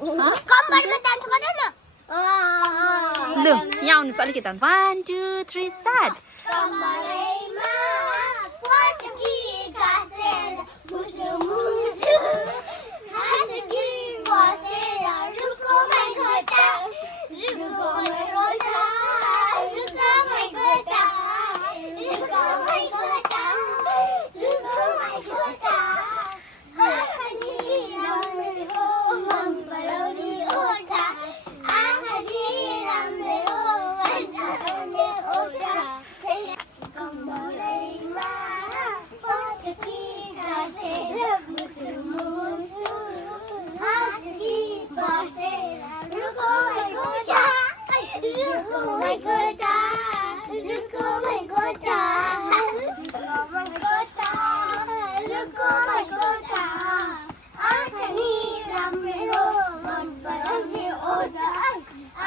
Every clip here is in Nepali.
कम्मरमा डान्स गर्नु न लु यहाँ आउनुहोस् अलिकति 1 2 3 स्टार्ट कम्मरैमा पटकी गासेर मुसुमुसु हाँसकी बसेर रुकोमै गोटा रुकोमै गोटा रुकोमै गोटा रुकोमै गोटा रुकोमै गोटा आँखानी राम्रै हो मन पराउने ओठा आँखानी राम्रै हो मन पराउने ओठा कम्मरैमा पटकी गासेर मुसुमुसु हाँसकी बसेर रुकोमै गोटा रुकोमै गोटा रुकोमै गोटा रुकोमै गोटा रुकोमै गोटा आँखानी राम्रै हो मन पराउने ओठा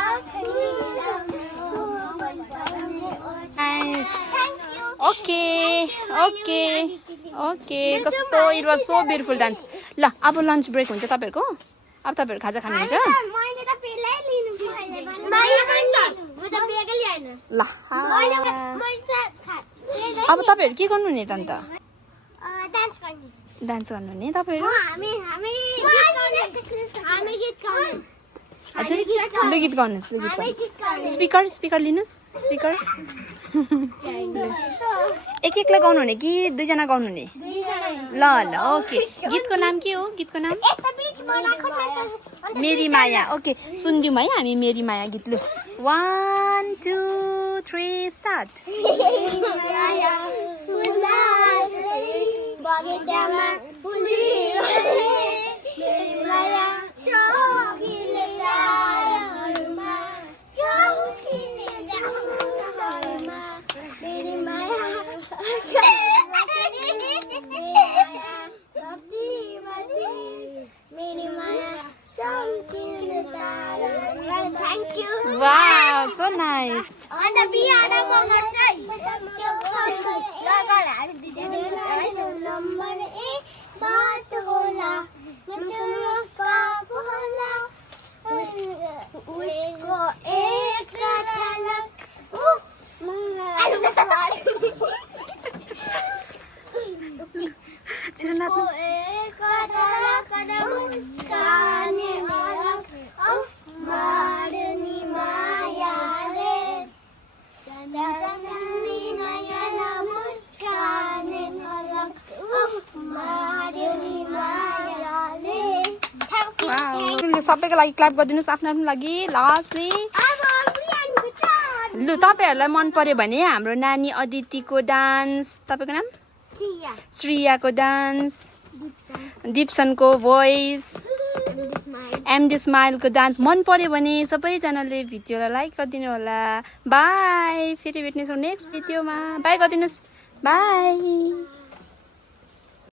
आँखानी राम्रै हो मन पराउने ओठा नाइस Thank you. ओके कस्तो it was so beautiful dance ल अब लन्च ब्रेक हुन्छ तपाईँहरूको अब तपाईँहरू खाजा खानुहुन्छ मैले त पेलै लिनु बिर्सेँ मैले पनि म त बेगै ल्याएन ल मैले त अब तपाईँहरू के गर्नु नि त अन्त डान्स गर्ने डान्स गर्नु नि तपाईँहरू हामी गीत गाउने हजुर लु गीत गाउनुहोस् लु गीत गाउनुहोस् स्पिकर लिनुहोस् स्पिकर एक एकलाई गाउनु हुने कि दुईजना गाउनु हुने ल ल ओके गीतको नाम के हो गीतको नाम मेरी माया ओके सुनिदिउँ है हामी मेरी माया गीत लु 1 2 3 स्टार्ट बगैँचामा फुलिरहने मेरी माया चौकिने डाँडाहरूमा चौकिने डाँडाहरूमा मेरी माया मेरी माया चौकिने डाँडाहरूमा thank you wow so nice अन्त बिहान मगर चाहिँ नम्बर 1 बात होला उसको एक झलक उसको एक झलक मुस्काने झलक मार्नी मायाले चन्द्रनी नयन मुस्काने झलक मार्नी मायाले वाउ सबैको लागि क्ल्याप गरिदिनुहोस् आफ्नो आफ्नो लागि लास्टली लु तपाईँहरूलाई मन पर्यो भने हाम्रो नानी अदितिको डान्स तपाईँको नाम श्रियाको डान्स दिप्सनको भोइस एमडी स्माइलको डान्स मन पर्यो भने सबैजनाले भिडियोलाई लाइक गरिदिनु होला बाई फेरि भेट्नेछौँ नेक्स्ट भिडियोमा बाई गरिदिनुहोस् बाई